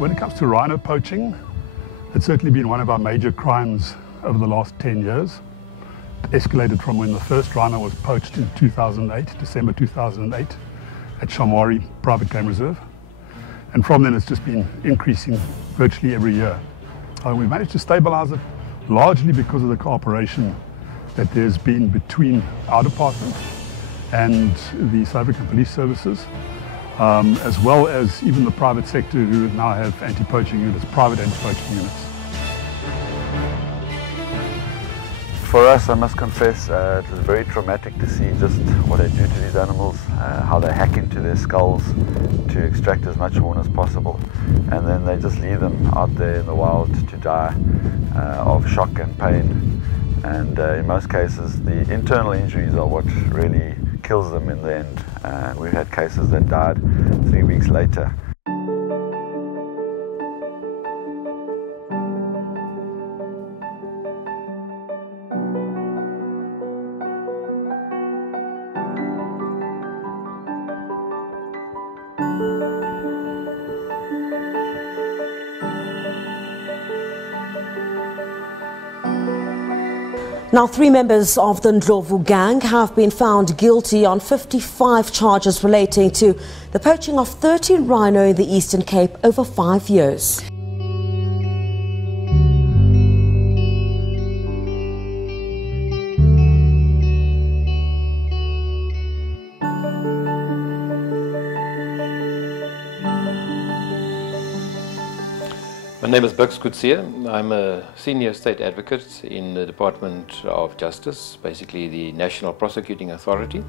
When it comes to rhino poaching, it's certainly been one of our major crimes over the last 10 years. It escalated from when the first rhino was poached in 2008, December 2008, at Shamwari Private Game Reserve. And from then it's just been increasing virtually every year. We've managed to stabilize it largely because of the cooperation that there's been between our department and the South African Police Services, as well as even the private sector who now have anti-poaching units, private anti-poaching units. For us, I must confess, it was very traumatic to see just what they do to these animals, how they hack into their skulls to extract as much horn as possible, and then they just leave them out there in the wild to die of shock and pain. And in most cases, the internal injuries are what really kills them in the end. And we've had cases that died 3 weeks later. Now, 3 members of the Ndlovu gang have been found guilty on 55 charges relating to the poaching of 13 rhino in the Eastern Cape over 5 years. My name is Bucks Kutsia. I'm a senior state advocate in the Department of Justice, basically the National Prosecuting Authority.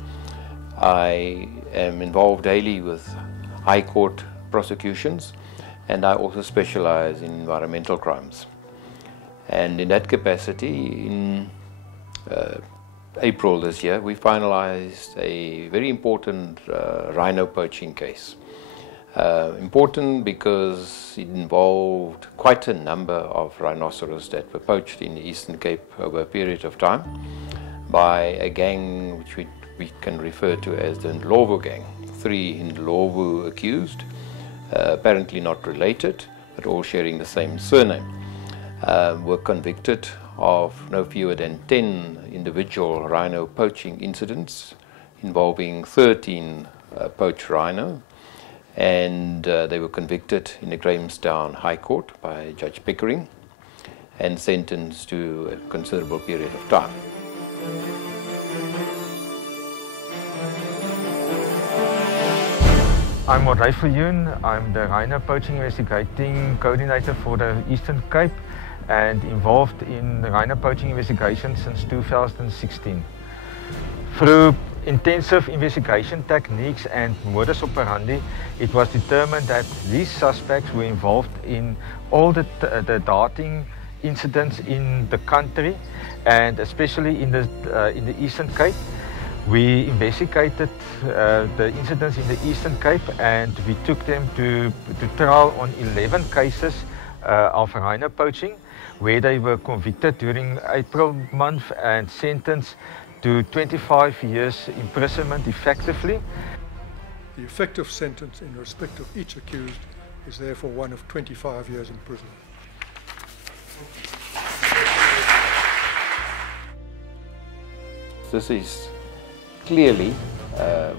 I am involved daily with High Court prosecutions, and I also specialize in environmental crimes. And in that capacity, in April this year, we finalized a very important rhino poaching case. Important because it involved quite a number of rhinoceros that were poached in the Eastern Cape over a period of time by a gang which we can refer to as the Ndlovu gang. 3 Ndlovu accused, apparently not related, but all sharing the same surname, were convicted of no fewer than 10 individual rhino poaching incidents involving 13 poached rhino. And they were convicted in the Grahamstown High Court by Judge Pickering and sentenced to a considerable period of time. I'm Rhino. I'm the Rhino Poaching Investigating Coordinator for the Eastern Cape and involved in rhino poaching investigation since 2016. Through intensive investigation techniques and modus operandi, it was determined that these suspects were involved in all the darting incidents in the country, and especially in the Eastern Cape. We investigated the incidents in the Eastern Cape, and we took them to trial on 11 cases of rhino poaching, where they were convicted during April month and sentenced to 25 years imprisonment effectively. The effective sentence in respect of each accused is therefore one of 25 years in prison. This is clearly a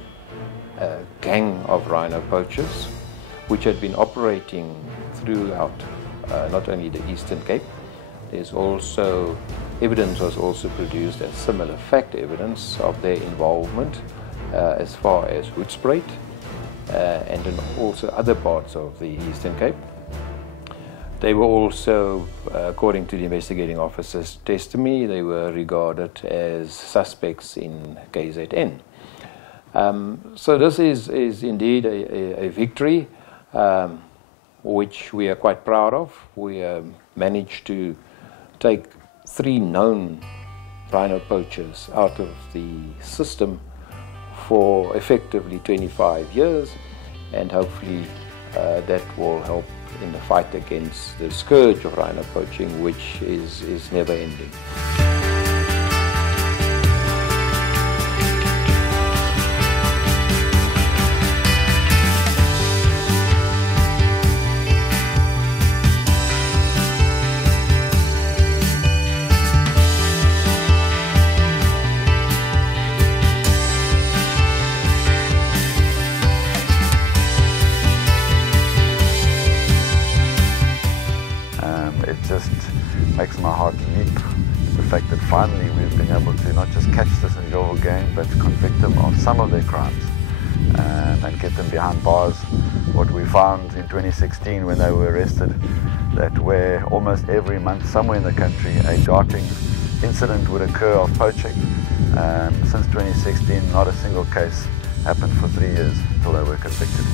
gang of rhino poachers which had been operating throughout not only the Eastern Cape. There's also evidence was also produced as similar fact evidence of their involvement as far as Hoedspruit and in also other parts of the Eastern Cape. They were also, according to the investigating officer's testimony, they were regarded as suspects in KZN. So this is indeed a victory which we are quite proud of. We managed to take 3 known rhino poachers out of the system for effectively 25 years, and hopefully that will help in the fight against the scourge of rhino poaching, which is never ending. makes my heart leap. The fact that finally we've been able to not just catch this Ndlovu gang, but convict them of some of their crimes and get them behind bars. What we found in 2016 when they were arrested, that where almost every month somewhere in the country a darting incident would occur of poaching. Since 2016, not a single case happened for 3 years until they were convicted.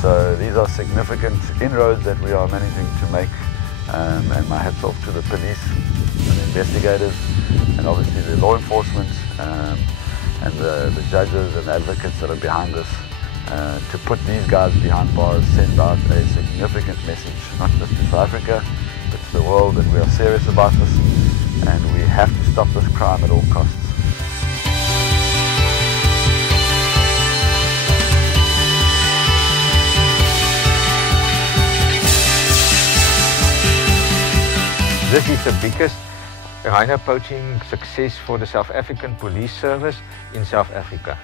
So these are significant inroads that we are managing to make, and my hats off to the police and the investigators, and obviously the law enforcement, and the judges and advocates that are behind this. To put these guys behind bars send out a significant message, not just to South Africa, but to the world, that we are serious about this, and we have to stop this crime at all costs. This is the biggest rhino poaching success for the South African Police Service in South Africa.